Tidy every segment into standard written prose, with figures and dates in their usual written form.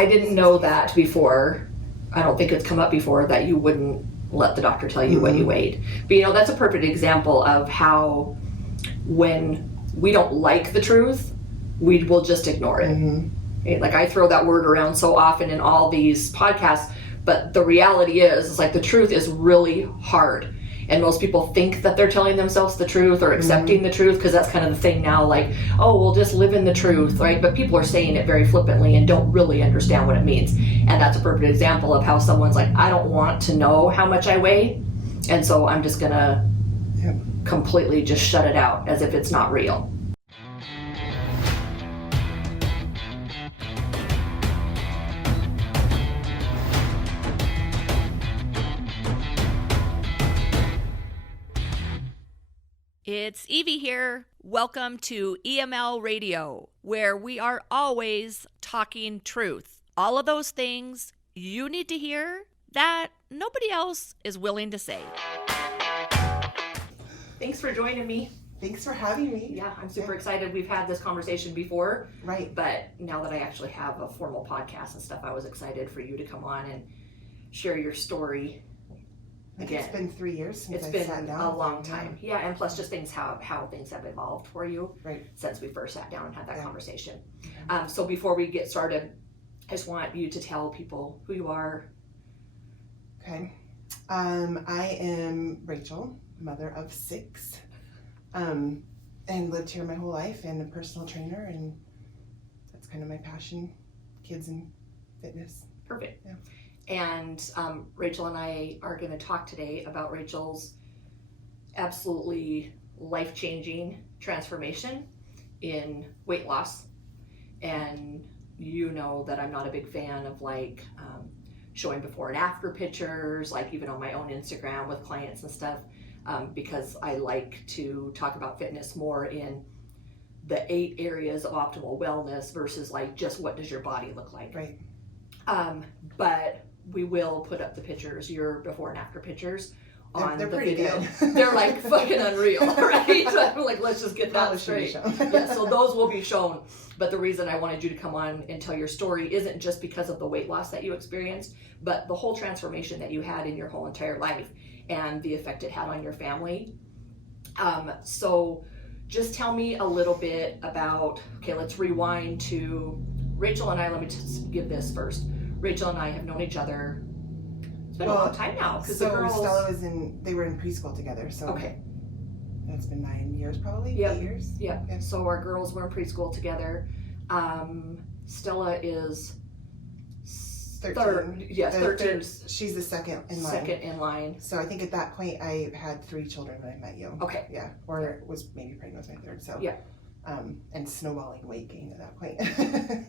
I didn't know that before. I don't think it's come up before that you wouldn't let the doctor tell you what you weighed. But you know, that's a perfect example of how when we don't like the truth, we will just ignore it. Okay? Like I throw that word around so often in all these podcasts, but the reality is like the truth is really hard. And most people think that they're telling themselves the truth or accepting the truth, because that's kind of the thing now, like, oh, we'll just live in the truth, right? But people are saying it very flippantly and don't really understand what it means. And that's a perfect example of how someone's like, I don't want to know how much I weigh, and so I'm just gonna completely just shut it out as if it's not real. It's Evie here. Welcome to EML Radio, where we are always talking truth. All of those things you need to hear that nobody else is willing to say. Thanks for joining me. Thanks for having me. Yeah, I'm super excited. We've had this conversation before. Right. But now that I actually have a formal podcast and stuff, I was excited for you to come on and share your story. Again, it's been 3 years since it's been sat down. a long time. Yeah, and plus just things how things have evolved for you since we first sat down and had that conversation. So before we get started, I just want you to tell people who you are. Okay. I am Rachel, mother of 6, and lived here my whole life, and a personal trainer, and that's kind of my passion, kids and fitness. Perfect. Yeah. And Rachel and I are going to talk today about Rachel's absolutely life-changing transformation in weight loss. And you know that I'm not a big fan of like showing before and after pictures, like even on my own Instagram with clients and stuff, because I like to talk about fitness more in the 8 areas of optimal wellness versus like just what does your body look like. Right. But we will put up the pictures, your before and after pictures on they're the pretty video. Good. They're like fucking unreal, right? So I'm like, let's just get that straight. Yeah, so those will be shown. But the reason I wanted you to come on and tell your story isn't just because of the weight loss that you experienced, but the whole transformation that you had in your whole entire life and the effect it had on your family. So just tell me a little bit about, okay, let's rewind to Rachel and I. Let me just give this first. Rachel and I have known each other. It's been a long time now. Because so the girls. Stella they were in preschool together. So okay. It's been 9 years probably. Yep. 8 years. Yeah. Okay. So our girls were in preschool together. Stella is 13. Third. Yes, 13. She's the second in line. Second in line. So I think at that point I had 3 children when I met you. Okay. Yeah. Or was maybe pregnant with my 3rd. So yeah. And snowballing weight gain at that point.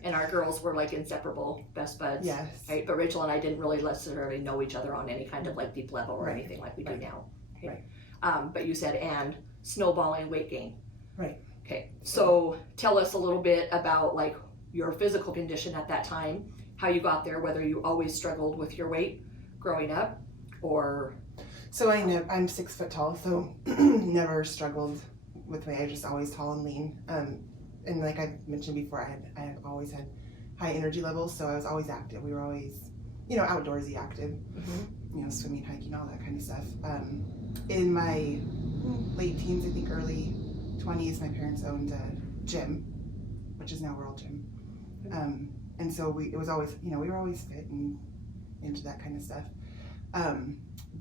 And our girls were like inseparable best buds. Yes. Right? But Rachel and I didn't really necessarily know each other on any kind of like deep level or anything like we do now. Okay? Right. But you said, and snowballing weight gain. Right. Okay. So tell us a little bit about like your physical condition at that time, how you got there, whether you always struggled with your weight growing up or. So I'm 6 foot tall, so never struggled with weight. I was just always tall and lean. And like I mentioned before, I have always had high energy levels, so I was always active. We were always, outdoorsy active, swimming, hiking, all that kind of stuff. In my late teens, I think early 20s, my parents owned a gym, which is now World Gym. And so it was always, we were always fit and into that kind of stuff.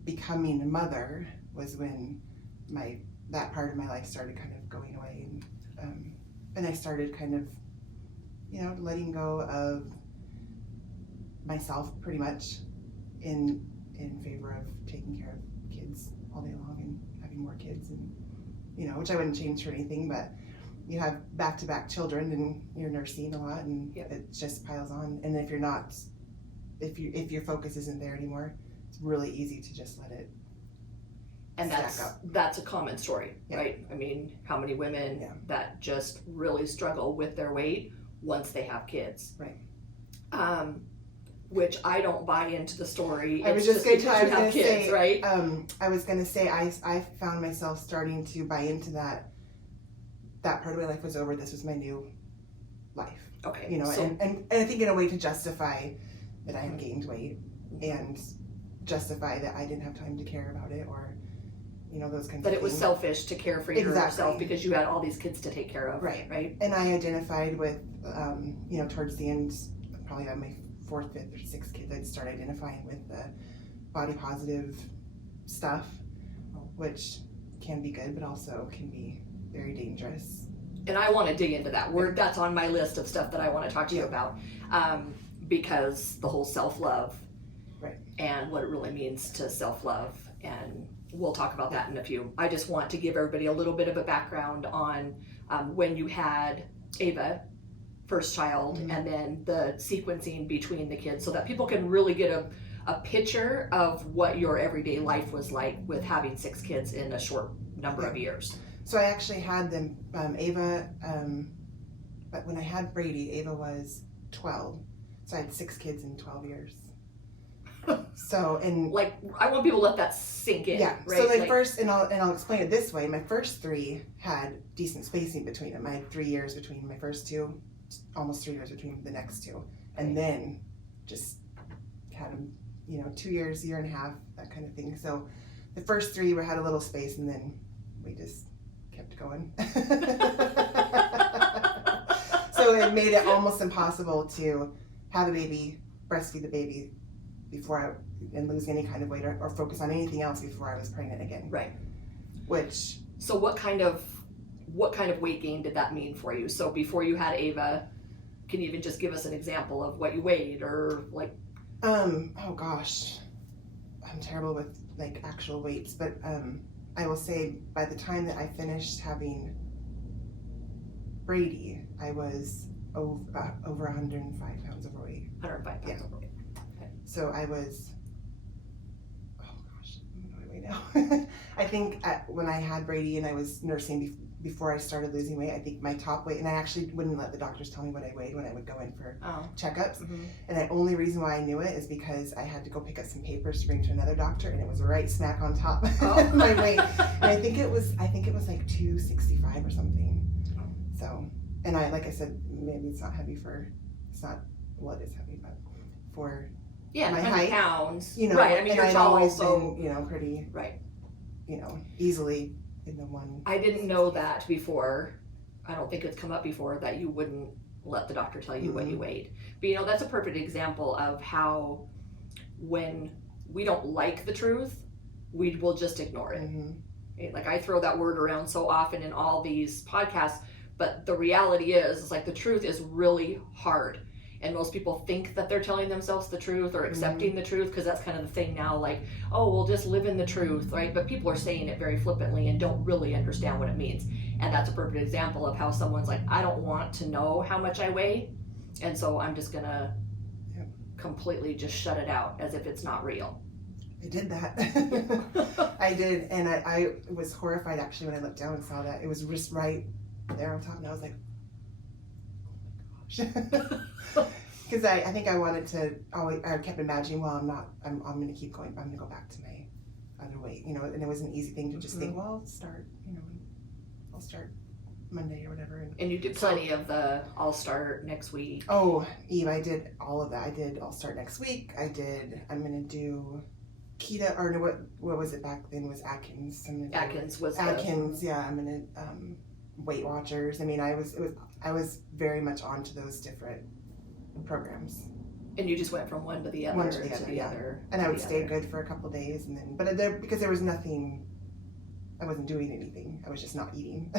Becoming a mother was when that part of my life started kind of going away, and I started kind of, letting go of myself pretty much in favor of taking care of kids all day long and having more kids, and which I wouldn't change for anything, but you have back-to-back children and you're nursing a lot, and it just piles on. And if if your focus isn't there anymore, it's really easy to just let it. And that's a common story, right? I mean, how many women that just really struggle with their weight once they have kids, right? Which I don't buy into the story. I was just going to have kids, say, right? I was going to say I found myself starting to buy into that part of my life was over. This was my new life. Okay. You know, So, and I think in a way to justify that I have gained weight and justify that I didn't have time to care about it, or, you know, those kinds that of it was things. selfish to care for yourself Exactly. because you had all these kids to take care of. Right. Right. And I identified with, you know, towards the end, probably on my 4th, 5th, or 6th kids, I'd start identifying with the body positive stuff, which can be good, but also can be very dangerous. And I want to dig into that word. That's on my list of stuff that I want to talk to you about, because the whole self-love, right, and what it really means to self-love, and we'll talk about that in a few. I just want to give everybody a little bit of a background on when you had Ava, first child, and then the sequencing between the kids, so that people can really get a picture of what your everyday life was like with having 6 kids in a short number of years. So I actually had them, Ava, but when I had Brady, Ava was 12. So I had 6 kids in 12 years. So, and like, I want people to let that sink in. yeah, right? So my like, first, and I'll explain it this way, my first 3 had decent spacing between them. I had 3 years between my first 2, almost 3 years between the next 2. And then just had them, you know, 2 years, year and a half, that kind of thing. So the first 3 had a little space, and then we just kept going. So it made it almost impossible to have a baby, breastfeed the baby and lose any kind of weight, or focus on anything else before I was pregnant again. Right. Which. So what kind of weight gain did that mean for you? So before you had Ava, can you even just give us an example of what you weighed, or like? Oh gosh, I'm terrible with like actual weights, but I will say by the time that I finished having Brady, I was over 105 pounds overweight. 105 pounds overweight. Okay. So I was, oh gosh, what do I weigh now? I think when I had Brady and I was nursing before I started losing weight, I think my top weight, and I actually wouldn't let the doctors tell me what I weighed when I would go in for checkups. And the only reason why I knew it is because I had to go pick up some papers to bring to another doctor, and it was right smack on top of my weight. And I think it was like 265 or something. So, and like I said, maybe it's not heavy it is heavy, but for my 100 height, pounds, you know, right? I mean, and you're I'd tall, always so been, you know, pretty, right. You know, easily in the one. I didn't know that before. I don't think it's come up before that you wouldn't let the doctor tell you what you weighed. But you know, that's a perfect example of how when we don't like the truth, we will just ignore it. Okay? Like, I throw that word around so often in all these podcasts, but the reality is like the truth is really hard. And most people think that they're telling themselves the truth or accepting the truth, because that's kind of the thing now, like, oh, we'll just live in the truth, right? But people are saying it very flippantly and don't really understand what it means. And that's a perfect example of how someone's like, I don't want to know how much I weigh, and so I'm just gonna completely just shut it out as if it's not real. I did that. I did, and I was horrified actually when I looked down and saw that it was just right there on top, and I was like, because I think I wanted to always, I kept imagining, well, I'm going to keep going, I'm going to go back to my other weight, you know, and it was an easy thing to just think, well, I'll start Monday or whatever. And you did plenty of the I'll start next week. Oh, Eve, I did all of that. I'll start next week. I'm going to do keto, or no, what was it back then was Atkins. Atkins, yeah. I'm going to, Weight Watchers. I mean, I was very much onto those different programs. And you just went from one to the other. Other. And I would stay good for a couple of days, and then, because there was nothing, I wasn't doing anything. I was just not eating.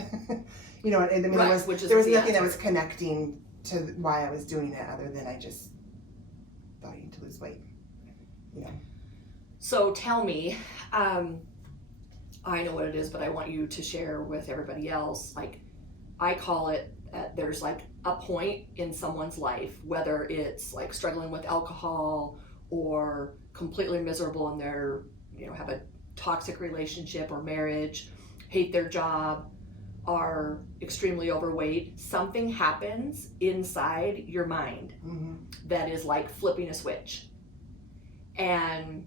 You know, I mean, right, there was nothing that was connecting to why I was doing it, other than I just thought I need to lose weight. You know. So tell me, I know what it is, but I want you to share with everybody else. Like, I call it, there's like a point in someone's life, whether it's like struggling with alcohol or completely miserable in their, you know, have a toxic relationship or marriage, hate their job, are extremely overweight. Something happens inside your mind that is like flipping a switch. And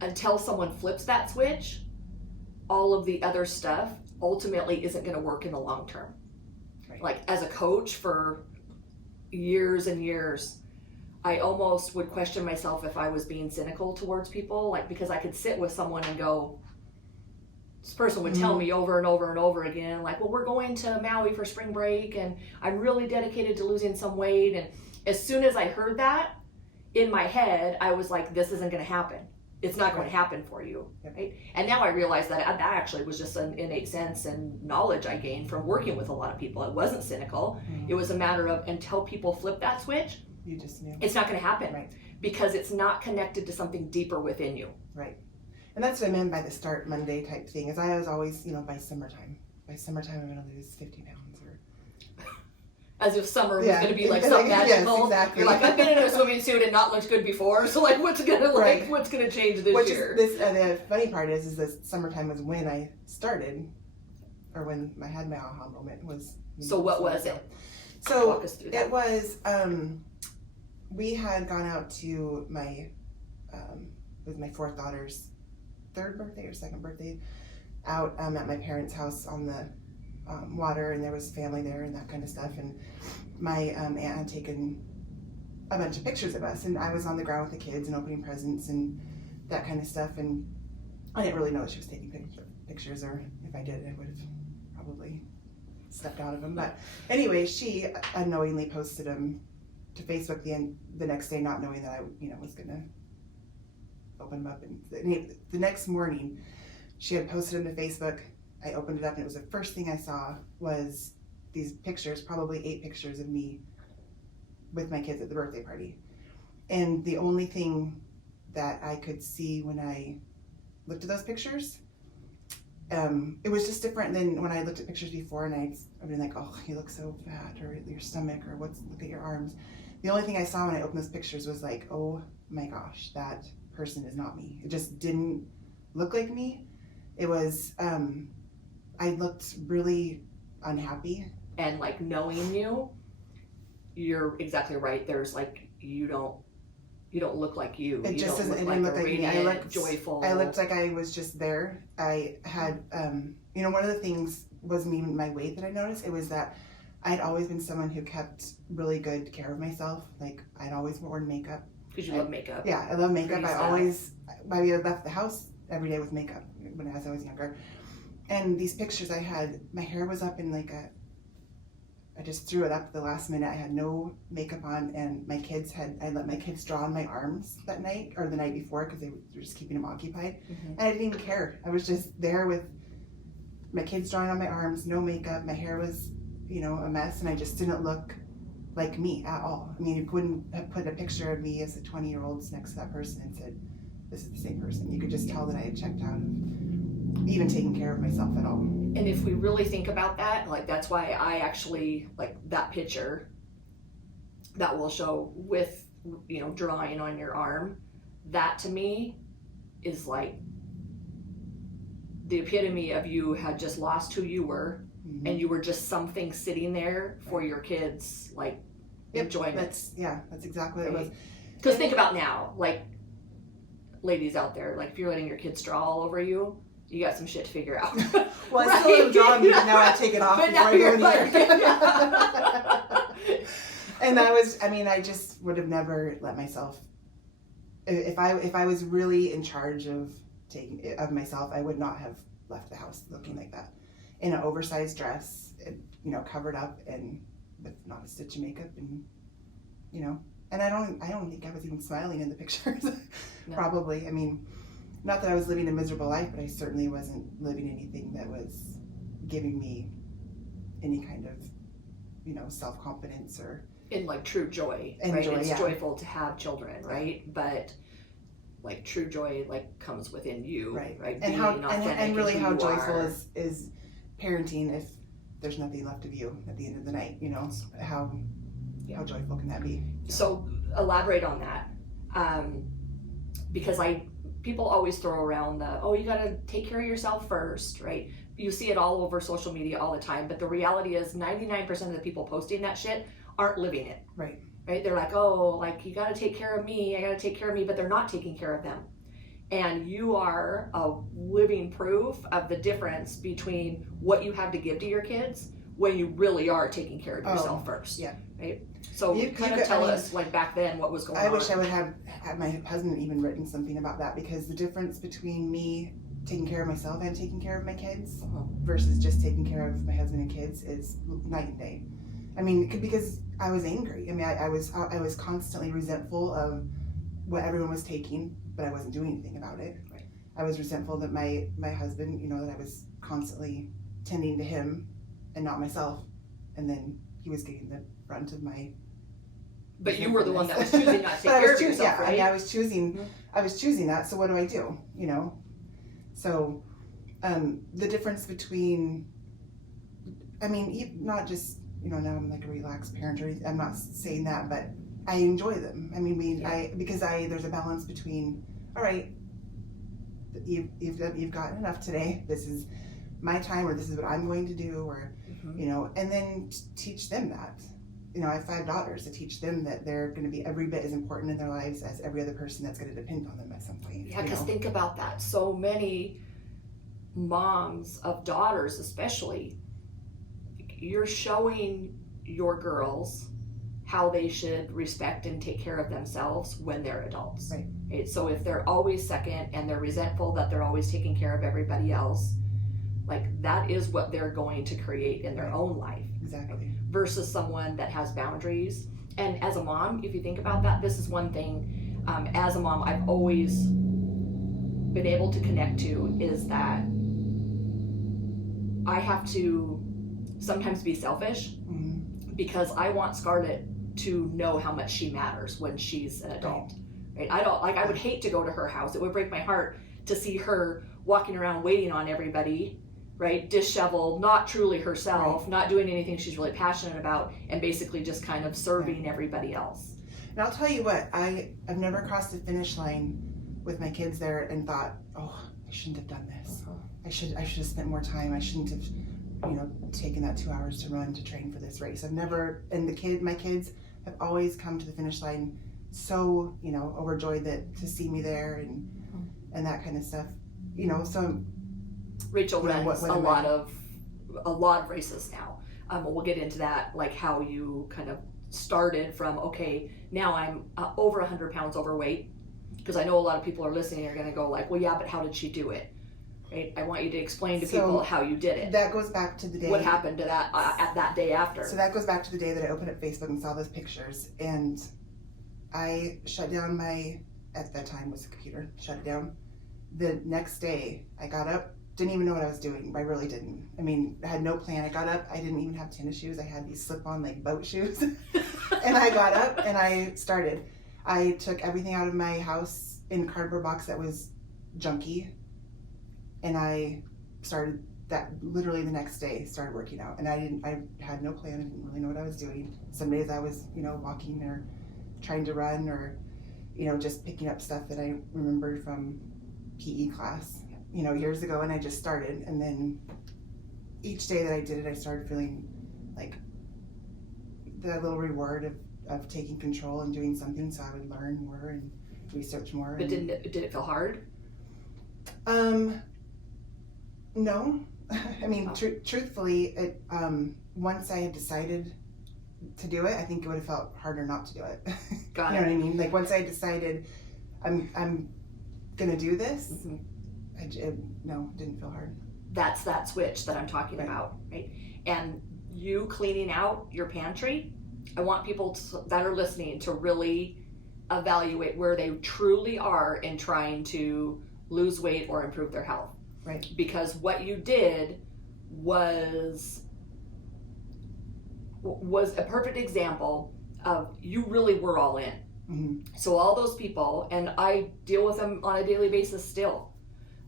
until someone flips that switch, all of the other stuff ultimately isn't going to work in the long term. Like as a coach for years and years, I almost would question myself if I was being cynical towards people, like because I could sit with someone and go, this person would tell me over and over and over again, like, well, we're going to Maui for spring break and I'm really dedicated to losing some weight. And as soon as I heard that, in my head, I was like, this isn't going to happen. It's not going to happen for you, right? And now I realize that that actually was just an innate sense and knowledge I gained from working with a lot of people. It wasn't cynical. It was a matter of, until people flip that switch, you just knew. It's not going to happen, Right. Because it's not connected to something deeper within you. Right. And that's what I meant by the start Monday type thing, is I was always, by summertime I'm going to lose 50 pounds. As if summer was going to be like something magical. Yes, exactly. You're like, I've been in a swimming suit and not looked good before, so like, what's going to change this year? The funny part is that summertime was when I started, or when I had my aha moment was. So what was it? So walk us through that. It was, we had gone out to my, with my fourth daughter's third birthday or second birthday, out at my parents' house on the water, and there was family there and that kind of stuff, and my aunt had taken a bunch of pictures of us, and I was on the ground with the kids and opening presents and that kind of stuff, and I didn't really know that she was taking pictures, or if I did, I would have probably stepped out of them. But anyway, she unknowingly posted them to Facebook the next day, not knowing that I was gonna open them up. And the next morning, she had posted them to Facebook. I opened it up, and it was the first thing I saw was these pictures, probably 8 pictures of me with my kids at the birthday party. And the only thing that I could see when I looked at those pictures, it was just different than when I looked at pictures before, and I'd been like, oh, you look so fat, or your stomach, or look at your arms. The only thing I saw when I opened those pictures was like, oh my gosh, that person is not me. It just didn't look like me. It was, I looked really unhappy. And like, knowing you're exactly right. There's like, you don't look like you. It you just don't doesn't look look like like me. I looked joyful. I looked like I was just there. I had, one of the things wasn't even my weight that I noticed. It was that I'd always been someone who kept really good care of myself. Like, I'd always worn makeup. Because you love makeup. Yeah, I love makeup. Pretty I stuff. always, I left the house every day with makeup when I was younger. And these pictures I had, my hair was up in like I just threw it up at the last minute. I had no makeup on, and I let my kids draw on my arms that night, or the night before, because they were just keeping them occupied. Mm-hmm. And I didn't even care. I was just there with my kids drawing on my arms, no makeup. My hair was, a mess, and I just didn't look like me at all. I mean, you couldn't have put a picture of me as a 20-year-old next to that person and said, this is the same person. You could just tell that I had checked out of even taking care of myself at all. And if we really think about that, like, that's why I actually like that picture that will show with, drawing on your arm. That to me is like the epitome of you had just lost who you were, mm-hmm. and you were just something sitting there for your kids, like, enjoyment. That's exactly what it was. Because think about now, like, ladies out there, like, if you're letting your kids draw all over you, you got some shit to figure out. Well, I still am drawing, but now I take it off but before now I go you're in like, here. And I just would have never let myself, if I was really in charge of myself, I would not have left the house looking like that. In an oversized dress, covered up and with not a stitch of makeup, and and I don't think I was even smiling in the pictures. No. Probably. I mean, not that I was living a miserable life, but I certainly wasn't living anything that was giving me any kind of, self-confidence or in like true joy, and right? Joy, it's yeah. joyful to have children, right? But like true joy, like, comes within you, right? And really how joyful is parenting if there's nothing left of you at the end of the night, how joyful can that be? So elaborate on that, because people always throw around you gotta take care of yourself first, right? You see it all over social media all the time, but the reality is 99% of the people posting that shit aren't living it. Right. They're like, oh, like, you gotta take care of me, I gotta take care of me, but they're not taking care of them. And you are a living proof of the difference between what you have to give to your kids, when you really are taking care of yourself first. Yeah. Right? So You kind of could- tell I mean, us, like, back then, what was going on. I wish I would have my husband even written something about that, because the difference between me taking care of myself and taking care of my kids versus just taking care of my husband and kids is night and day. I mean, because I was angry. I mean, I was constantly resentful of what everyone was taking, but I wasn't doing anything about it. Right. I was resentful that my husband, that I was constantly tending to him and not myself, and then he was getting the brunt of my. But you were the one that was choosing not to take But I care was of yourself, yeah, right? I was choosing. I was choosing that. So what do I do? So, the difference between, I mean, not just now I'm like a relaxed parent, or anything. I'm not saying that, but I enjoy them. I mean, because there's a balance between, all right, you've gotten enough today. This is my time, or this is what I'm going to do, or and then teach them that. I have 5 daughters, to teach them that they're going to be every bit as important in their lives as every other person that's going to depend on them at some point. Yeah, because think about that. So many moms of daughters, especially, you're showing your girls how they should respect and take care of themselves when they're adults. Right. So if they're always second and they're resentful that they're always taking care of everybody else, like, that is what they're going to create in their own life. Exactly. Versus someone that has boundaries. And as a mom, if you think about that, this is one thing, as a mom, I've always been able to connect to, is that I have to sometimes be selfish because I want Scarlett to know how much she matters when she's an adult. Right? I would hate to go to her house. It would break my heart to see her walking around waiting on everybody, right? Disheveled, not truly herself, not doing anything she's really passionate about, and basically just kind of serving everybody else. And I'll tell you what, I've never crossed the finish line with my kids there and thought, oh, I shouldn't have done this. I should have spent more time. I shouldn't have, taken that 2 hours to run to train for this race. I've never, and my kids have always come to the finish line so, overjoyed to see me there and that kind of stuff. So Rachel runs a lot of races now. We'll get into that, like how you kind of started from, okay, now I'm over 100 pounds overweight, because I know a lot of people are listening and are going to go like, well, yeah, but how did she do it? Right? I want you to explain to people how you did it. That goes back to the day. What happened to that at that day after? So that goes back to the day that I opened up Facebook and saw those pictures, and I shut down at that time was a computer, shut it down. The next day I got up, didn't even know what I was doing. I really didn't. I mean, I had no plan. I got up, I didn't even have tennis shoes. I had these slip-on like boat shoes. And I got up and I started. I took everything out of my house in a cardboard box that was junky, and I started that literally the next day, started working out. And I had no plan. I didn't really know what I was doing. Some days I was, walking or trying to run, or, just picking up stuff that I remembered from PE class, years ago, and I just started. And then each day that I did it, I started feeling like that little reward of taking control and doing something, so I would learn more and research more. But did it feel hard? No. I mean, truthfully, it once I had decided to do it, I think it would have felt harder not to do it. Got You know what I mean? Like, once I decided I'm gonna do this, no, it didn't feel hard. That's that switch that I'm talking about, right? And you cleaning out your pantry, I want people that are listening to really evaluate where they truly are in trying to lose weight or improve their health. Right. Because what you did was a perfect example of you really were all in. Mm-hmm. So all those people, and I deal with them on a daily basis still,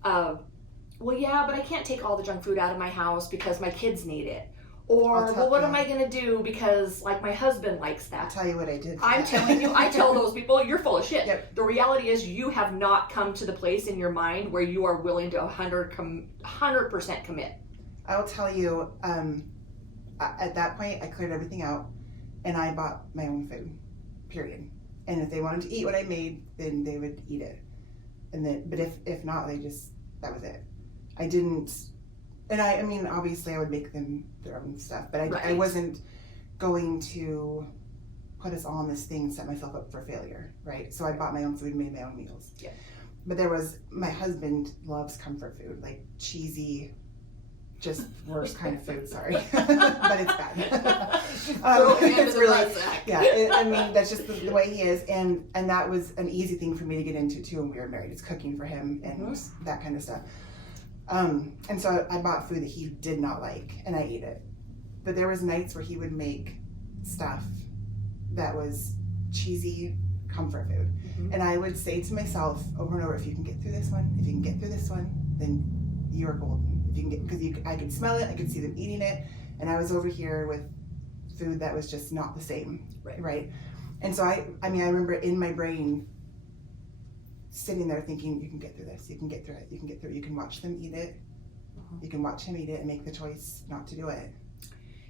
well, yeah, but I can't take all the junk food out of my house because my kids need it. Or, well, what am I going to do because, like, my husband likes that? I'll tell you what I did. I'm telling you, I tell those people, you're full of shit. Yep. The reality is you have not come to the place in your mind where you are willing to 100% commit. I'll tell you, at that point, I cleared everything out, and I bought my own food, period. And if they wanted to eat what I made, then they would eat it. And then, but if not, that was it. I didn't And I mean, obviously I would make them their own stuff, but I Right. wasn't going to put us all on this thing and set myself up for failure, right? So I bought my own food, made my own meals. Yeah. But my husband loves comfort food, like cheesy, just worst kind of food, sorry. But it's bad. It's really, yeah, I mean, that's just the way he is. And that was an easy thing for me to get into too when we were married. It's cooking for him and that kind of stuff. And so I bought food that he did not like and I ate it. But there was nights where he would make stuff that was cheesy comfort food. And I would say to myself over and over, if you can get through this one, then you're golden. If you can get, because I could smell it, I could see them eating it, and I was over here with food that was just not the same, right? And so I remember in my brain sitting there thinking, you can get through this, you can get through it, you can watch them eat it, you can watch him eat it and make the choice not to do it.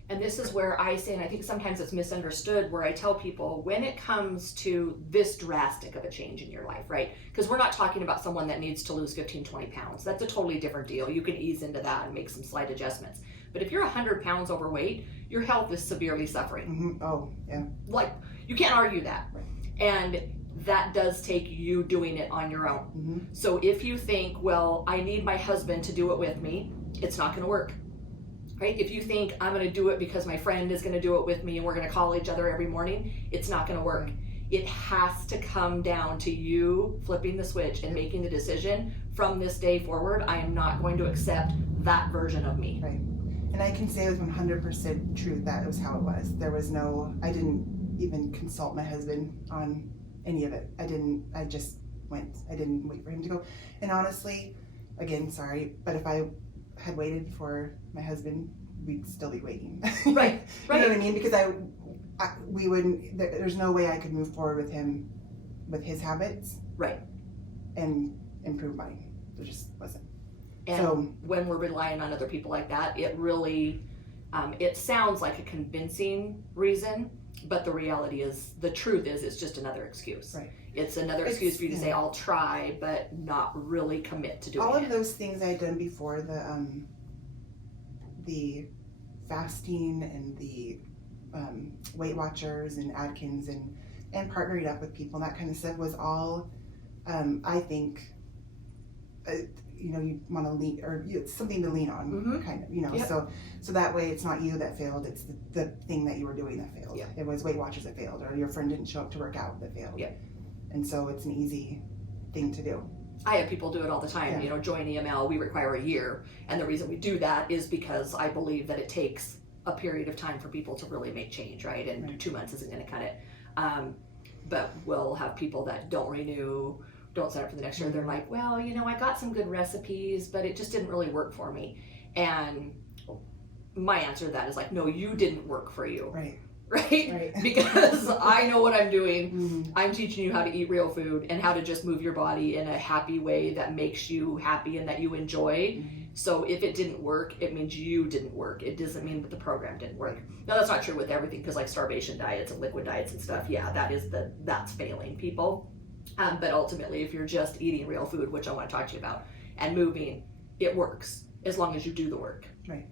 And this is where I say, and I think sometimes it's misunderstood, where I tell people when it comes to this drastic of a change in your life, right? Because we're not talking about someone that needs to lose 15, 20 pounds. That's a totally different deal. You can ease into that and make some slight adjustments. But if you're 100 pounds overweight, your health is severely suffering. Oh, yeah. Like, you can't argue that. Right. And that does take you doing it on your own. So if you think, well, I need my husband to do it with me, it's not going to work. Right? If you think I'm going to do it because my friend is going to do it with me and we're going to call each other every morning, it's not going to work. It has to come down to you flipping the switch and making the decision from this day forward. I am not going to accept that version of me. Right. And I can say with 100% truth that was how it was. There was I didn't even consult my husband on any of it. I just went. I didn't wait for him to go. And honestly, again, sorry, but if I had waited for my husband, we'd still be waiting. Right. You know what I mean? Because we wouldn't. There's no way I could move forward with him, with his habits, right, and improve mine. There just wasn't. And so when we're relying on other people like that, it really, it sounds like a convincing reason, but the reality is, the truth is, it's just another excuse. Right. It's another excuse for you to say, I'll try, but not really commit to doing it. All of those things I had done before, the fasting and the Weight Watchers and Atkins and partnering up with people and that kind of stuff was all, I think, you want to lean, or it's something to lean on, kind of, Yep. So that way it's not you that failed, it's the thing that you were doing that failed. Yeah. It was Weight Watchers that failed, or your friend didn't show up to work out that failed. Yeah. And so it's an easy thing to do. I have people do it all the time. Yeah. Join EML, we require a year. And the reason we do that is because I believe that it takes a period of time for people to really make change, right? And 2 months isn't going to cut it. But we'll have people that don't renew, don't sign up for the next year. They're like, well, I got some good recipes, but it just didn't really work for me. And my answer to that is like, no, you didn't work for you. Right? Because I know what I'm doing. I'm teaching you how to eat real food and how to just move your body in a happy way that makes you happy and that you enjoy. So if it didn't work, it means you didn't work. It doesn't mean that the program didn't work. Now that's not true with everything, because like starvation diets and liquid diets and stuff, that's failing people. But ultimately, if you're just eating real food, which I want to talk to you about, and moving, it works as long as you do the work. Right.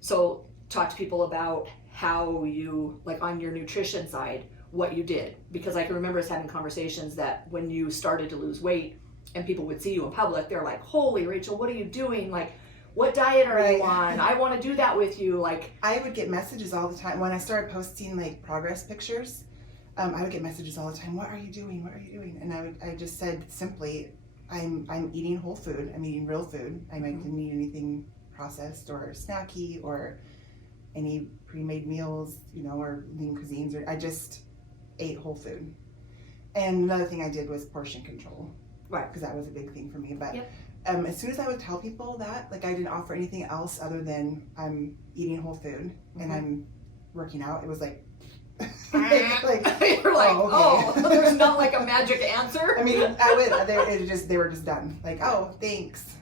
So talk to people about how you, like on your nutrition side, what you did. Because I can remember us having conversations that when you started to lose weight and people would see you in public, they're like, holy Rachel, what are you doing? Like, what diet are you on? I want to do that with you. Like, I would get messages all the time when I started posting like progress pictures. I would get messages all the time. What are you doing? What are you doing? And I just said simply, I'm eating whole food. I'm eating real food. I didn't eat anything processed or snacky or any pre-made meals, or lean cuisines. I just ate whole food. And another thing I did was portion control. Right. Because that was a big thing for me. But yep. As soon as I would tell people that, like I didn't offer anything else other than I'm eating whole food and I'm working out, it was like, you're like, there's not like a magic answer. I mean, they were just done. Like, oh, thanks.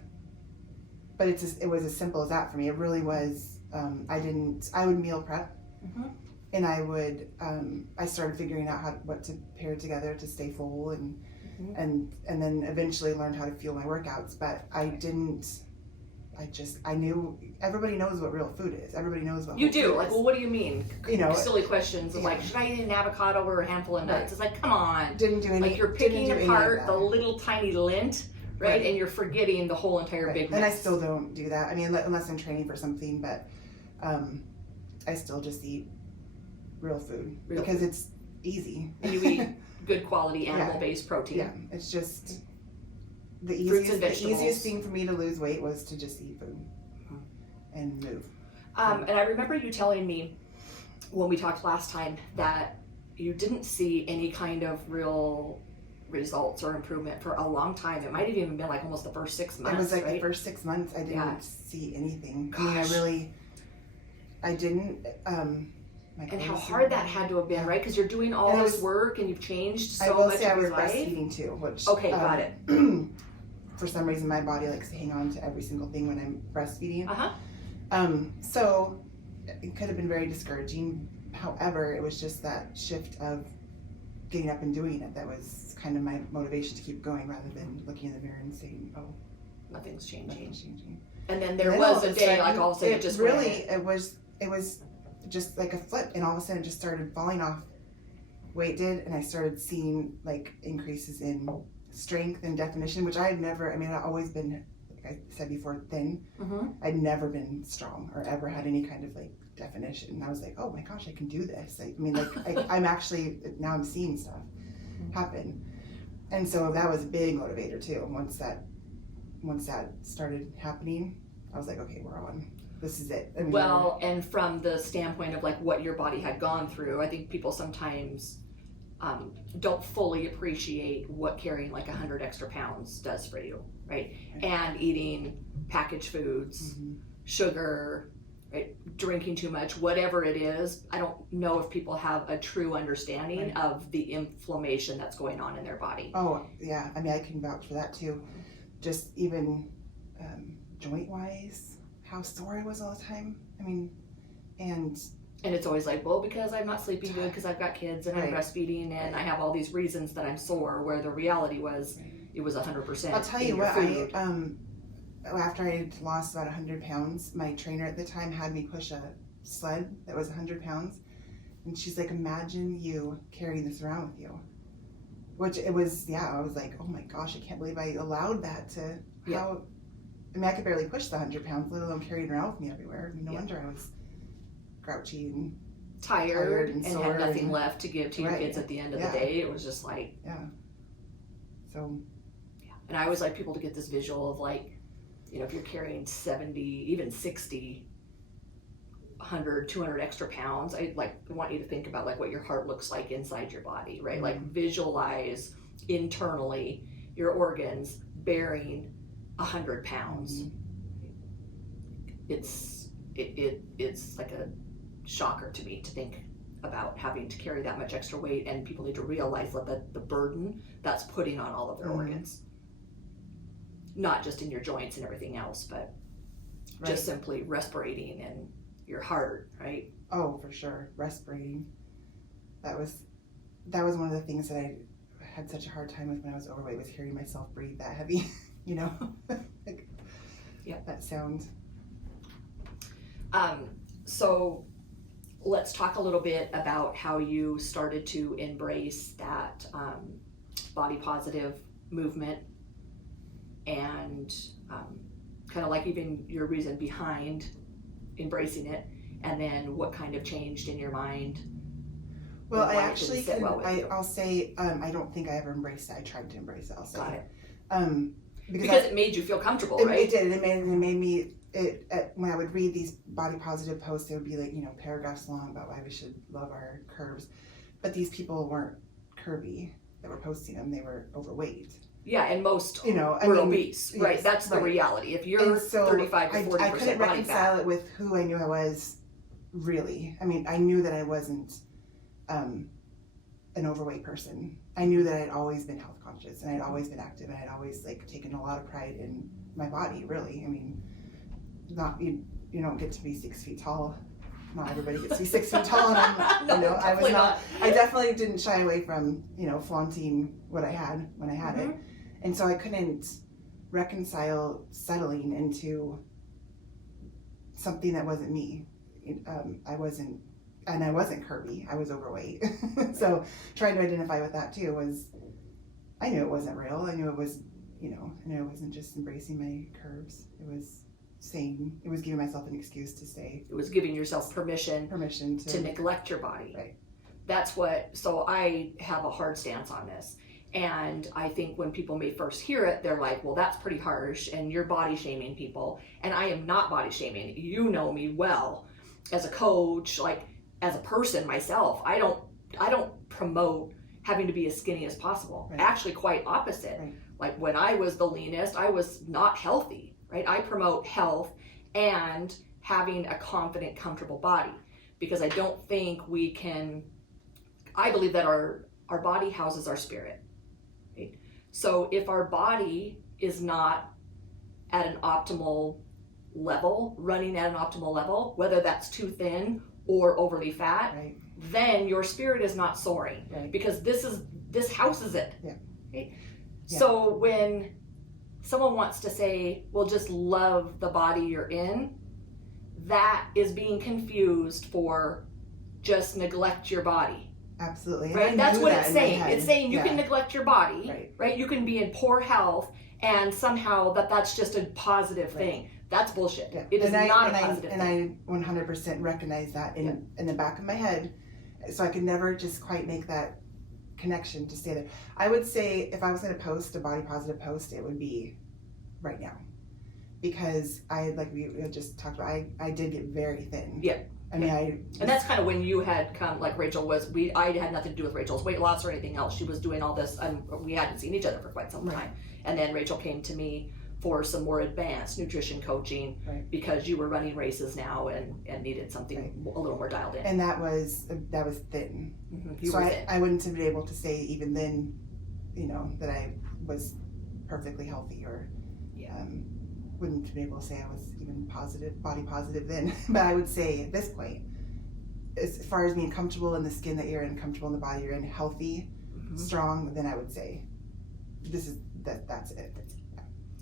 But it was as simple as that for me. It really was. I would meal prep, and I started figuring out what to pair together to stay full, and then eventually learned how to fuel my workouts. But I didn't I knew everybody knows what real food is. Everybody knows what You whole do. food Like, is. well, what do you mean? You know, silly questions of like, should I eat an avocado or a handful of nuts? Right. It's like, come on. Didn't do any. Like, you're didn't picking do any of apart that. the little tiny lint, right? And you're forgetting the whole entire big mess. And I still don't do that. I mean, unless I'm training for something, but I still just eat real food because it's easy. And you eat good quality animal-based protein. Yeah, it's just the Fruits and easiest. The vegetables. easiest thing for me to lose weight was to just eat food and move. And I remember you telling me when we talked last time that you didn't see any kind of real results or improvement for a long time. It might have even been like almost the first 6 months. It was like right? the first 6 months I didn't see anything. Gosh. I mean, I didn't. And how hard that had to have been, right? Because you're doing all this work and you've changed so much of your life. I was breastfeeding too, which okay, got it. For some reason, my body likes to hang on to every single thing when I'm breastfeeding. So it could have been very discouraging. However, it was just that shift of getting up and doing it that was kind of my motivation to keep going, rather than looking in the mirror and saying, "Oh, nothing's changing." Nothing's changing. And then there was a day, like all of a sudden, it just really it was just like a flip, and all of a sudden it just started falling off. Weight did, and I started seeing like increases in strength and definition, which I had never. I mean, I've always been, like I said before, thin. I'd never been strong or ever had any kind of like definition. And I was like, oh my gosh, I can do this. I mean, like I'm actually now I'm seeing stuff happen, and so that was a big motivator too. Once that started happening, I was like, okay, we're on. This is it. I mean, well, and from the standpoint of like what your body had gone through, I think people sometimes don't fully appreciate what carrying like 100 extra pounds does for you, right? And eating packaged foods, sugar, right? Drinking too much, whatever it is. I don't know if people have a true understanding of the inflammation that's going on in their body. Oh, yeah. I mean, I can vouch for that too. Just even joint-wise, how sore I was all the time. I mean, and it's always like, well, because I'm not sleeping good because I've got kids and I'm breastfeeding and I have all these reasons that I'm sore, where the reality was it was 100%. I'll tell you what, after I had lost about 100 pounds, my trainer at the time had me push a sled that was 100 pounds. And she's like, imagine you carrying this around with you. Which it was, I was like, oh my gosh, I can't believe I allowed that to, I mean, I could barely push the 100 pounds, let alone carry it around with me everywhere. I mean, no wonder I was grouchy and tired and sore had nothing left to give to your kids at the end of the day. It was just like, so, and I always like people to get this visual of like, you know, if you're carrying 70, even 60, 100, 200 extra pounds, I want you to think about like what your heart looks like inside your body, right? Like visualize internally your organs bearing 100 pounds. It's like a shocker to me to think about having to carry that much extra weight, and people need to realize that the burden that's putting on all of their organs, not just in your joints and everything else, but just simply respirating and your heart, right? Oh, for sure, respirating. That was one of the things that I had such a hard time with when I was overweight, was hearing myself breathe that heavy. You know, like, that sound. So let's talk a little bit about how you started to embrace that body positive movement, and kind of like even your reason behind embracing it, and then what kind of changed in your mind. Well, I actually I'll say I don't think I ever embraced it. I tried to embrace it. I'll say. Got it. Because it made you feel comfortable, right? It did. It made me. When I would read these body positive posts, it would be like, you know, paragraphs long about why we should love our curves, but these people weren't curvy that were posting them. They were overweight. Yeah, and most were obese, right? Yes, that's the reality. If you're 35 to 40% I couldn't body reconcile fat, it with who I knew I was. Really, I mean, I knew that I wasn't an overweight person. I knew that I'd always been health conscious, and I'd always been active, and I'd always like taken a lot of pride in my body. Really, I mean, not you don't get to be 6 feet tall. Not everybody gets to be 6 feet tall, and I'm, I was not. I definitely didn't shy away from flaunting what I had when I had it, and so I couldn't reconcile settling into something that wasn't me. I wasn't curvy. I was overweight. So trying to identify with that too was, I knew it wasn't real. I knew it was, I knew I wasn't just embracing my curves. It was giving myself an excuse to stay. It was giving yourself permission to neglect your body. Right. So I have a hard stance on this. And I think when people may first hear it, they're like, well, that's pretty harsh and you're body shaming people. And I am not body shaming. You know me well as a coach, like as a person myself. I don't promote having to be as skinny as possible. Right. Actually, quite opposite. Right. Like when I was the leanest, I was not healthy, right? I promote health and having a confident, comfortable body, because I don't think I believe that our body houses our spirit. Right? So if our body is not at an optimal level, running at an optimal level, whether that's too thin or overly fat, Right. then your spirit is not soaring, Right. because this houses it. Yeah. Right? Yeah. So when someone wants to say, well, just love the body you're in, that is being confused for just neglect your body. Absolutely. And Right? I That's knew what that it's in my saying. head. It's saying you Yeah. can neglect your body, Right. right? You can be in poor health and somehow that's just a positive Right. thing. That's bullshit. Yeah. It is and not a I, positive and thing. I 100% recognize that in the back of my head. So I could never just quite make that connection to stay there. I would say if I was going to post a body positive post, it would be right now. Because like we had just talked about, I did get very thin. Yeah. I mean, And that's kind of when you had come, like Rachel was, I had nothing to do with Rachel's weight loss or anything else. She was doing all this, and we hadn't seen each other for quite some Right. time. And then Rachel came to me for some more advanced nutrition coaching, Right. because you were running races now and needed something a little more dialed in. and that was thin. You So were thin. I wouldn't have been able to say even then, that I was perfectly healthy, or wouldn't be able to say I was even body positive then. But I would say at this point, as far as being comfortable in the skin that you're in, comfortable in the body you're in, healthy, strong, then I would say that's it.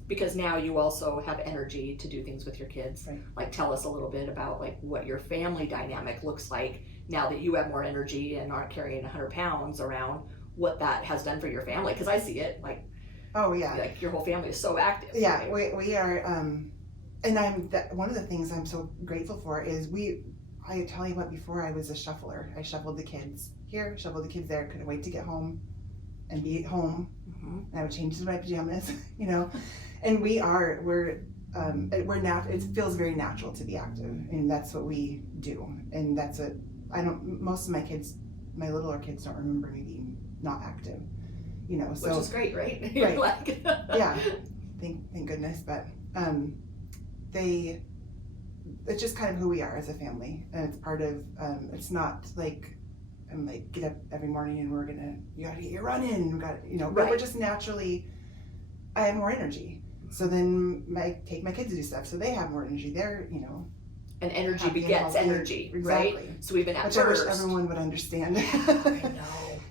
Because now you also have energy to do things with your kids. Right. Like, tell us a little bit about like what your family dynamic looks like now that you have more energy and aren't carrying 100 pounds around, what that has done for your family. Because I see it, like, oh yeah, like your whole family is so active. Yeah, right? we are, and one of the things I'm so grateful for is I tell you what, before I was a shuffler. I shuffled the kids here, shuffled the kids there, couldn't wait to get home and be at home. And I would change into my pajamas, and we're now, it feels very natural to be active, and that's what we do. And that's what most of my kids, my littler kids, don't remember me being not active, so. Which is great, right? Right. You're like, Yeah, thank goodness. But it's just kind of who we are as a family, and it's part of. It's not like I'm like get up every morning and you gotta get your run in. But Right. we're just naturally. I have more energy, so then I take my kids to do stuff, so they have more energy. They're and energy happy and begets healthy. energy, Exactly. right? So even at Which I wish first, everyone would understand. I know.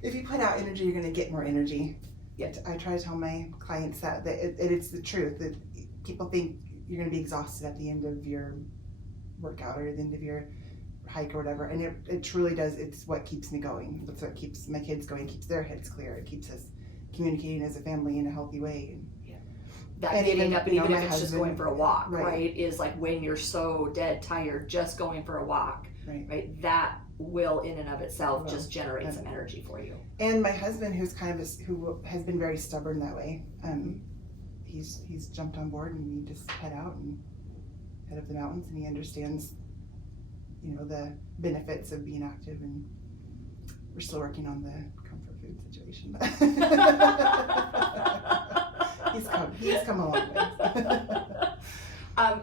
If you put out energy, you're gonna get more energy. Yeah. I try to tell my clients that it's the truth. That people think you're going to be exhausted at the end of your workout or the end of your hike or whatever, and it truly does. It's what keeps me going. That's what keeps my kids going, keeps their heads clear. It keeps us communicating as a family in a healthy way. That And getting even, up, and even my if it's just husband, going for a walk, right. right, is like when you're so dead tired, just going for a walk, right? That will, in and of itself, just generate some energy for you. And my husband, who has been very stubborn that way, he's jumped on board, and we just head out and head up the mountains, and he understands, the benefits of being active, and we're still working on the comfort food situation. He's come a long way.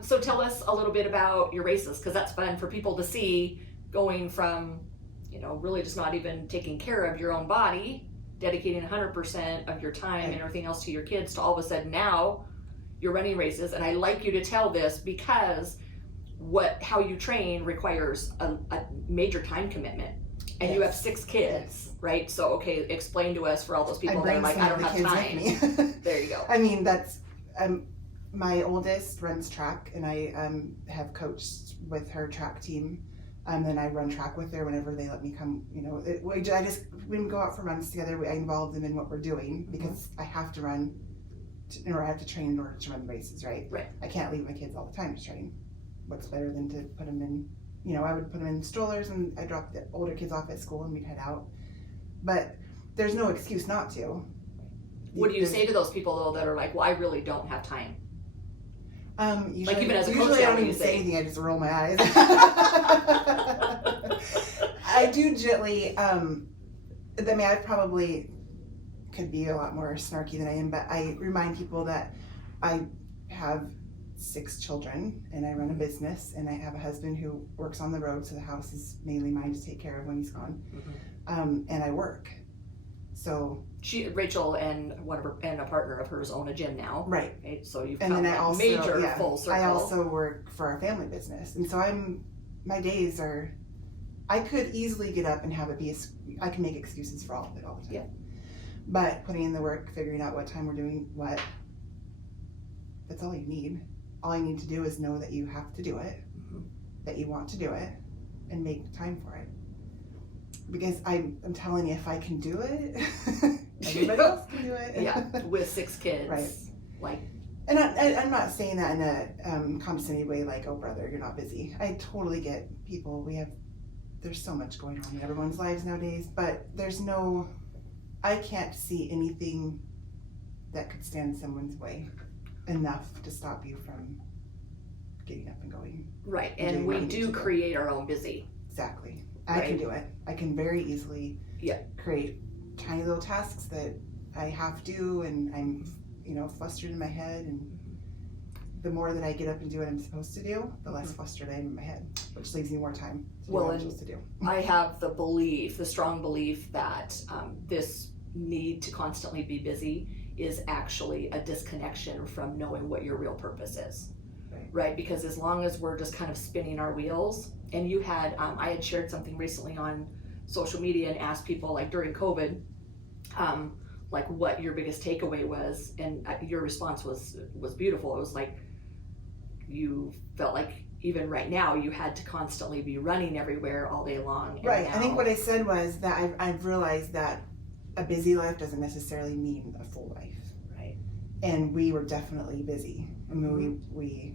So tell us a little bit about your races, because that's fun for people to see, going from, really just not even taking care of your own body, dedicating 100% of your time and everything else to your kids, to all of a sudden now you're running races. And I like you to tell this, because how you train requires a major time commitment. And you have 6 kids, right? So, okay, explain to us, for all those people that are like, I don't have time. Me. There you go. I mean, My oldest runs track, and I have coached with her track team. Then I run track with her whenever they let me come. We go out for runs together. I involve them in what we're doing because I have to run, or I have to train in order to run the races, right? Right. I can't leave my kids all the time to train. What's better than to put them in, I would put them in strollers and I drop the older kids off at school and we'd head out. But there's no excuse not to. What do you say to those people though that are like, well, I really don't have time? Usually, like even as a coach, usually I don't even say anything. I just roll my eyes. I do gently. I probably could be a lot more snarky than I am, but I remind people that I have 6 children and I run a business and I have a husband who works on the road, so the house is mainly mine to take care of when he's gone. And I work. So Rachel and a partner of hers own a gym now. Right. So you've and come then I also, major full circle. I also work for our family business, and so my days are. I could easily get up and have it be. I can make excuses for all of it all the time. Yeah. But putting in the work, figuring out what time we're doing what. That's all you need. All you need to do is know that you have to do it, that you want to do it, and make time for it. Because I'm telling you, if I can do it, everybody else can do it. Yeah, with 6 kids. Right. And I'm not saying that in a condescending way, like, oh brother, you're not busy. I totally get people. There's so much going on in everyone's lives nowadays, but I can't see anything that could stand in someone's way enough to stop you from getting up and going. Right, and we do create our own busy. Exactly. I can do it. I can very easily create tiny little tasks that I have to, and I'm, flustered in my head, and the more that I get up and do what I'm supposed to do, the less flustered I am in my head, which leaves me more time to do what I'm supposed to do. I have the strong belief that this need to constantly be busy is actually a disconnection from knowing what your real purpose is. Right? Because as long as we're just kind of spinning our wheels, and I had shared something recently on social media and asked people, like during COVID, like what your biggest takeaway was, and your response was beautiful. It was like you felt like even right now you had to constantly be running everywhere all day long. Right. I think what I said was that I've realized that a busy life doesn't necessarily mean a full life. Right. And we were definitely busy. I mean, we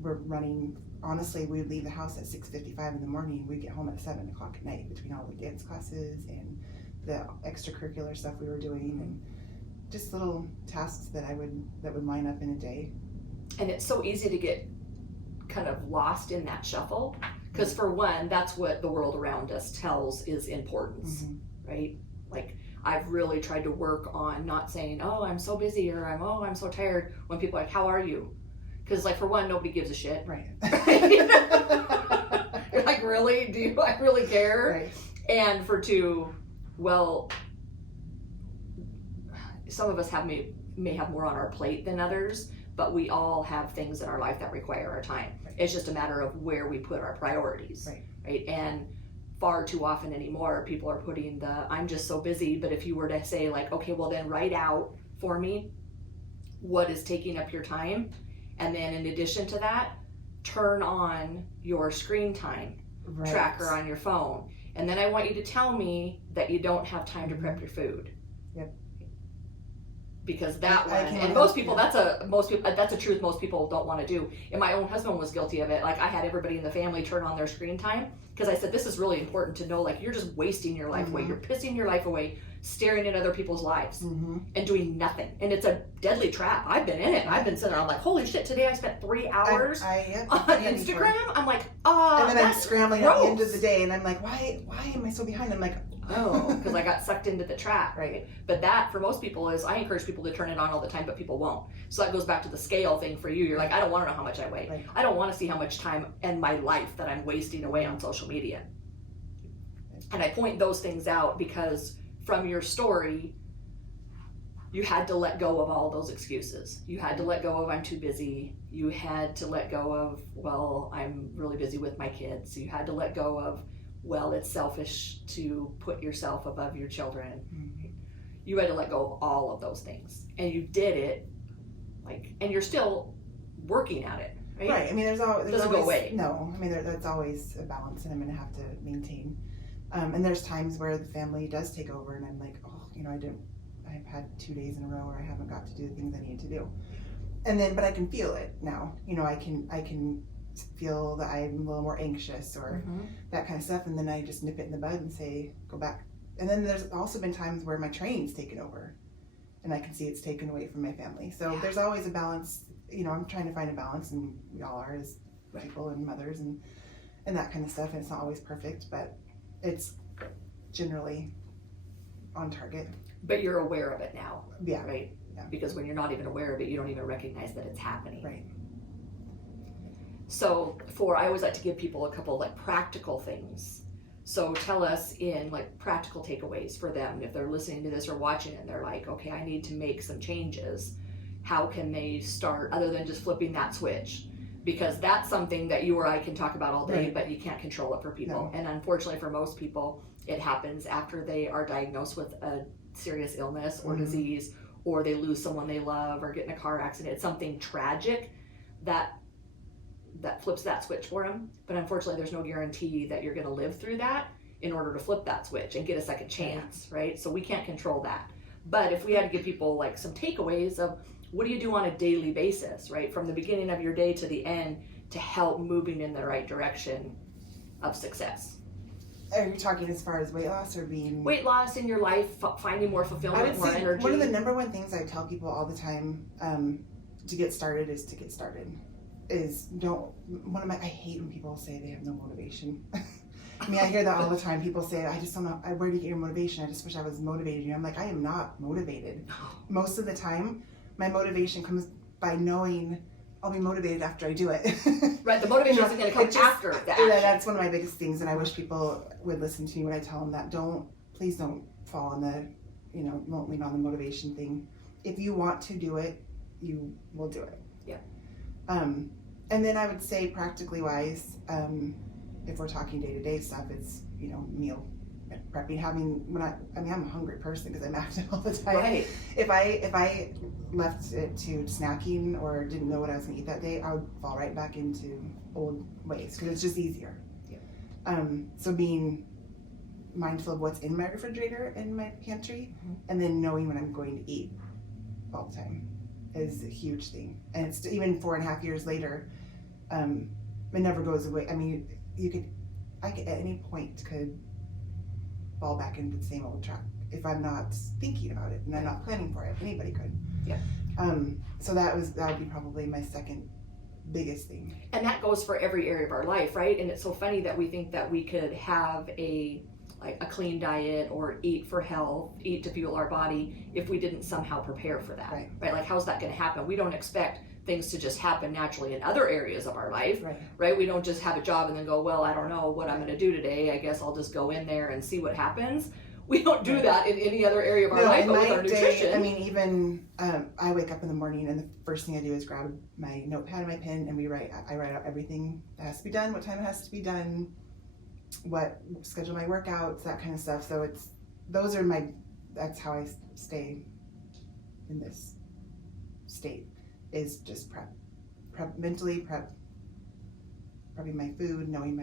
were running. Honestly, we'd leave the house at 6:55 in the morning. We'd get home at 7 o'clock at night between all the dance classes and the extracurricular stuff we were doing, and just little tasks that would line up in a day. And it's so easy to get kind of lost in that shuffle, because for one, that's what the world around us tells is importance, right? Like I've really tried to work on not saying, oh, I'm so busy, or I'm so tired, when people are like, how are you? Because like for one, nobody gives a shit. Right. You're like, really? Do I really care? Right. And for two, well, some of us may have more on our plate than others, but we all have things in our life that require our time. Right. It's just a matter of where we put our priorities. Right? And far too often anymore, people are putting I'm just so busy. But if you were to say like, okay, well then write out for me what is taking up your time, and then in addition to that, turn on your screen time tracker on your phone. And then I want you to tell me that you don't have time to prep your food. Yep. Because and most people, that's a truth most people don't want to do. And my own husband was guilty of it. Like I had everybody in the family turn on their screen time, because I said, this is really important to know, like you're just wasting your life away. You're pissing your life away, staring at other people's lives and doing nothing. And it's a deadly trap. I've been in it. I've been sitting there, I'm like, holy shit, today I spent 3 hours on Instagram. I'm like, and then I'm scrambling at the end of the day, and I'm like, why am I so behind? I'm like, oh, because I got sucked into the trap. Right. But that for most people is, I encourage people to turn it on all the time, but people won't. So that goes back to the scale thing for you. You're like, I don't want to know how much I weigh. Right. I don't want to see how much time in my life that I'm wasting away on social media. And I point those things out because from your story, you had to let go of all those excuses. You had to let go of, I'm too busy. You had to let go of, well, I'm really busy with my kids. You had to let go of, well, it's selfish to put yourself above your children. You had to let go of all of those things. And you did it Like, and you're still working at it, right? Right. I mean, there's always Doesn't go away. No, I mean, that's always a balance, and I'm going to have to maintain. And there's times where the family does take over, and I'm like, oh, you know, I've had 2 days in a row where I haven't got to do the things I need to do. And then, but I can feel it now. You know, I can feel that I'm a little more anxious or that kind of stuff, and then I just nip it in the bud and say, go back. And then there's also been times where my training's taken over, and I can see it's taken away from my family. So there's always a balance. You know, I'm trying to find a balance, and we all are as people and mothers and that kind of stuff. And it's not always perfect, but it's generally on target. But you're aware of it now. Yeah. Right? Yeah. Because when you're not even aware of it, you don't even recognize that it's happening. Right. So I always like to give people a couple like practical things. So tell us in like practical takeaways for them. If they're listening to this or watching it and they're like, okay, I need to make some changes. How can they start other than just flipping that switch? Because that's something that you or I can talk about all day, Right. but you can't control it for people. No. And unfortunately for most people, it happens after they are diagnosed with a serious illness or disease, or they lose someone they love or get in a car accident. It's something tragic that flips that switch for them. But unfortunately, there's no guarantee that you're going to live through that in order to flip that switch and get a second chance, right? So we can't control that. But if we had to give people like some takeaways of what do you do on a daily basis, right? From the beginning of your day to the end to help moving in the right direction of success. Are you talking as far as weight loss or being... Weight loss in your life, finding more I fulfillment, would more say energy. one of the number one things I tell people all the time to get started is to get started. I hate when people say they have no motivation. I mean, I hear that all the time. People say, I just don't know, where do you get your motivation? I just wish I was motivated. And I'm like, I am not motivated. Most of the time, my motivation comes by knowing I'll be motivated after I do it. Right, the motivation isn't going to come after the action. That's one of my biggest things, and I wish people would listen to me when I tell them that. Please don't fall on the, don't lean on the motivation thing. If you want to do it, you will do it. Yeah. And then I would say practically wise, if we're talking day-to-day stuff, it's, meal prepping, I'm a hungry person because I'm active all the time. Right. If I left it to snacking or didn't know what I was going to eat that day, I would fall right back into old ways because it's just easier. Yeah. So being mindful of what's in my refrigerator and my pantry, and then knowing when I'm going to eat all the time is a huge thing. And it's even 4.5 years later, it never goes away. I mean, I could at any point could fall back into the same old track if I'm not thinking about it and I'm not planning for it. Anybody could. Yeah. So that would be probably my second biggest thing. And that goes for every area of our life, right? And it's so funny that we think that we could have a clean diet or eat for health, eat to fuel our body if we didn't somehow prepare for that. Right? Like, how's that going to happen? We don't expect things to just happen naturally in other areas of our life, right? We don't just have a job and then go, well, I don't know what I'm going to do today. I guess I'll just go in there and see what happens. We don't do that in any other area of our life, but with our nutrition. I mean, even I wake up in the morning and the first thing I do is grab my notepad and my pen, and I write out everything that has to be done, what time it has to be done, schedule my workouts, that kind of stuff. So that's how I stay in this state, is just mentally prepping my food, knowing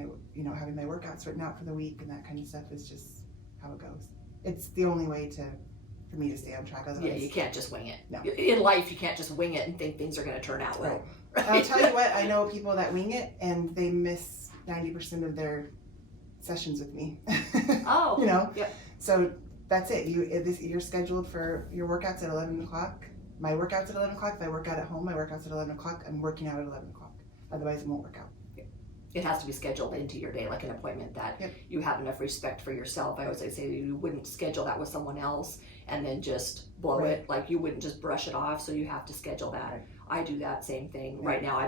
having my workouts written out for the week, and that kind of stuff is just how it goes. It's the only way for me to stay on track. Otherwise, yeah, you can't just wing it. No. In life, you can't just wing it and think things are going to turn out well. Right. I'll tell you what, I know people that wing it and they miss 90% of their sessions with me. Oh. Yep. So that's it. You're scheduled for your workouts at 11 o'clock. My workouts at 11 o'clock. If I work out at home, my workouts at 11 o'clock. I'm working out at 11 o'clock. Otherwise, it won't work out. It has to be scheduled into your day, like an appointment that you have enough respect for yourself. I always say you wouldn't schedule that with someone else and then just blow it. Like, you wouldn't just brush it off, so you have to schedule that. Right. I do that same thing. Right now, I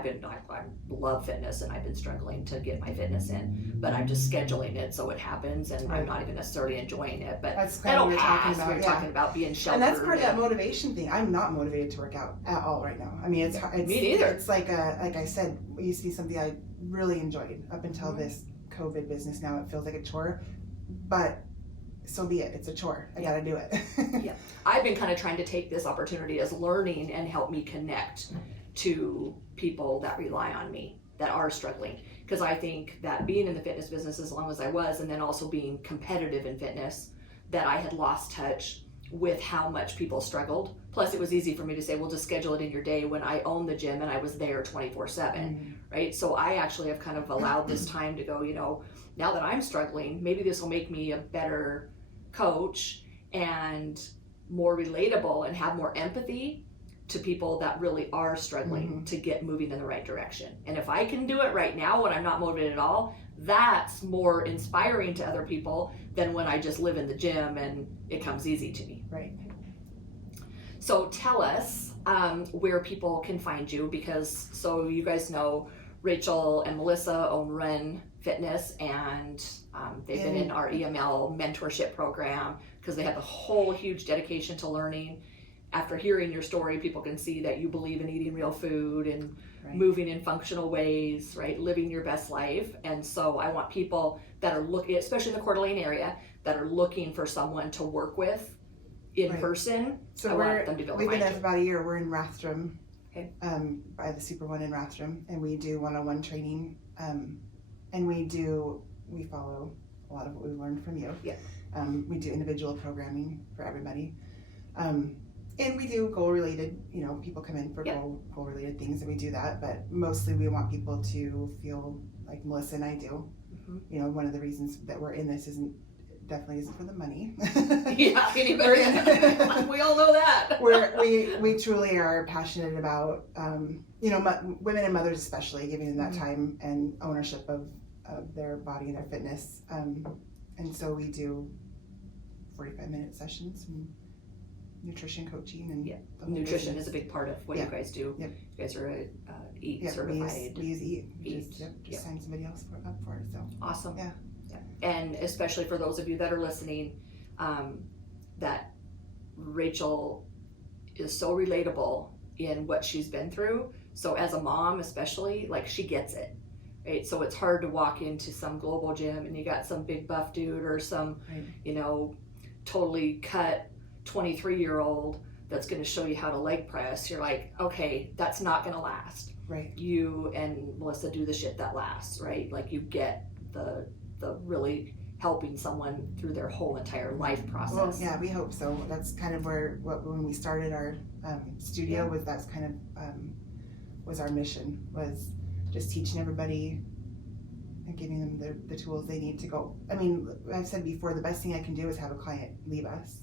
love fitness, and I've been struggling to get my fitness in, but I'm just scheduling it so it happens, and I'm not even necessarily enjoying it. But that'll pass. We're talking about being sheltered. And that's part of that motivation thing. I'm not motivated to work out at all right now. I mean, it's me neither. It's like I said, it used to be something I really enjoyed up until this COVID business. Now it feels like a chore, but so be it. It's a chore. I gotta do it. Yeah. I've been kind of trying to take this opportunity as learning and help me connect to people that rely on me, that are struggling. Because I think that being in the fitness business as long as I was, and then also being competitive in fitness, that I had lost touch with how much people struggled. Plus, it was easy for me to say, well, just schedule it in your day when I owned the gym and I was there 24/7, right? So I actually have kind of allowed this time to go, now that I'm struggling, maybe this will make me a better coach and more relatable and have more empathy to people that really are struggling to get moving in the right direction. And if I can do it right now when I'm not motivated at all, that's more inspiring to other people than when I just live in the gym and it comes easy to me. Right. So tell us where people can find you, because so you guys know Rachel and Melissa own Ren Fitness, and they've been in our EML mentorship program because they have a whole huge dedication to learning. After hearing your story, people can see that you believe in eating real food and moving in functional ways, right? Living your best life. And so I want people that are looking, especially in the Coeur d'Alene area, that are looking for someone to work with in person. So I want them to go we've been find there you. for about a year. We're in Rathdrum, Okay. By the Super One in Rathdrum, and we do one-on-one training. And we follow a lot of what we've learned from you. Yeah. We do individual programming for everybody. And we do goal-related, people come in for goal-related things, and we do that, but mostly we want people to feel like Melissa and I do. One of the reasons that we're in this definitely isn't for the money. Yeah, anybody. We all know that. we truly are passionate about, women and mothers especially, giving them that time and ownership of their body and their fitness. And so we do 45-minute sessions and nutrition coaching and nutrition is a big part of what you guys do. Yep. You guys are EAT certified. We use EAT. EAT. Just sign somebody else up for it. So awesome. Yeah. And especially for those of you that are listening, that Rachel is so relatable in what she's been through. So as a mom, especially, like, she gets it. Right? So it's hard to walk into some global gym and you got some big buff dude or some, totally cut 23-year-old that's going to show you how to leg press. You're like, okay, that's not going to last. Right. You and Melissa do the shit that lasts, right? Like, you get the really helping someone through their whole entire life process. Well, yeah, we hope so. That's kind of when we started our studio that's kind of was our mission, was just teaching everybody and giving them the tools they need to go. I mean, I've said before, the best thing I can do is have a client leave us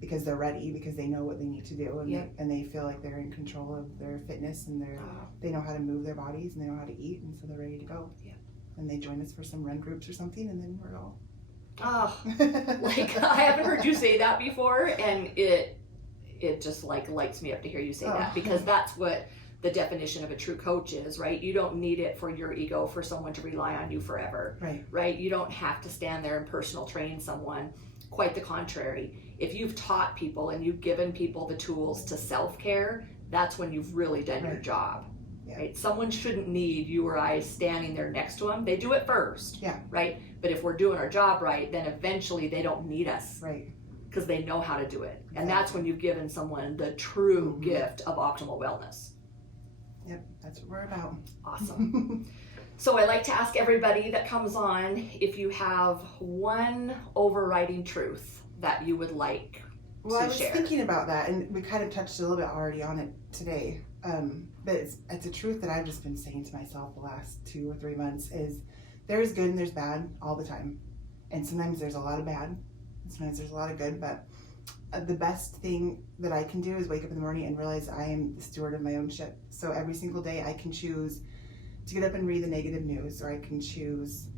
because they're ready, because they know what they need to do, and they feel like they're in control of their fitness, and they know how to move their bodies, and they know how to eat, and so they're ready to go. Yeah. And they join us for some run groups or something, and then we're all like, I haven't heard you say that before, and it just like lights me up to hear you say that, because that's what the definition of a true coach is, right? You don't need it for your ego, for someone to rely on you forever, right? You don't have to stand there and personal train someone. Quite the contrary. If you've taught people and you've given people the tools to self-care, that's when you've really done your job. Right? Someone shouldn't need you or I standing there next to them. They do it first, right? But if we're doing our job right, then eventually they don't need us, right? Because they know how to do it. And that's when you've given someone the true gift of optimal wellness. Yep, that's what we're about. Awesome. So I like to ask everybody that comes on if you have one overriding truth that you would like to share. I was thinking about that, and we kind of touched a little bit already on it today. But it's a truth that I've just been saying to myself the last 2 or 3 months, is there's good and there's bad all the time. And sometimes there's a lot of bad, and sometimes there's a lot of good, but the best thing that I can do is wake up in the morning and realize I am the steward of my own ship. So every single day I can choose to get up and read the negative news, or I can choose,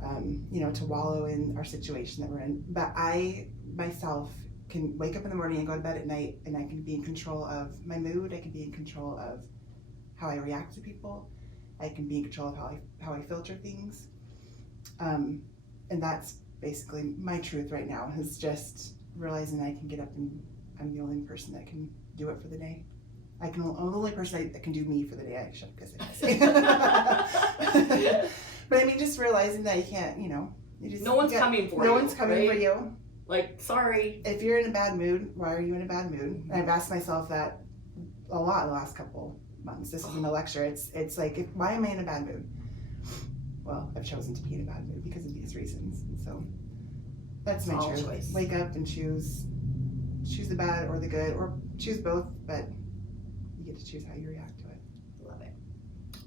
to wallow in our situation that we're in. But I myself can wake up in the morning and go to bed at night, and I can be in control of my mood. I can be in control of how I react to people. I can be in control of how I filter things. And that's basically my truth right now, is just realizing I can get up and I'm the only person that can do it for the day. I'm the only person that can do me for the day, actually, because I say. But I mean, just realizing that you can't, No one's coming for you. No one's coming right? for you. Like, sorry. If you're in a bad mood, why are you in a bad mood? And I've asked myself that a lot the last couple months. This isn't a lecture. It's like, why am I in a bad mood? Well, I've chosen to be in a bad mood because of these reasons. And so that's my All truth. choice. Wake up and choose the bad or the good, or choose both, but you get to choose how you react to it. Love it.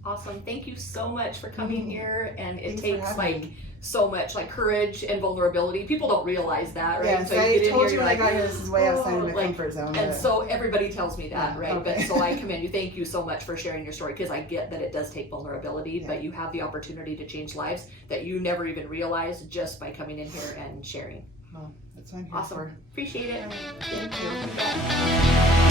Awesome. Thank you so much for coming here. And it Thanks for takes having like me. so much like courage and vulnerability. People don't realize that, right? Yes, so you I get in told here, you you're when I like, got here, this is way outside of my like, comfort zone. and but- so everybody tells me that, Yeah, right? okay. But so I commend you. Thank you so much for sharing your story, because I get that it does take vulnerability, Yeah. but you have the opportunity to change lives that you never even realized just by coming in here and sharing. Well, that's what I'm here Awesome. for. Appreciate it. Thank you.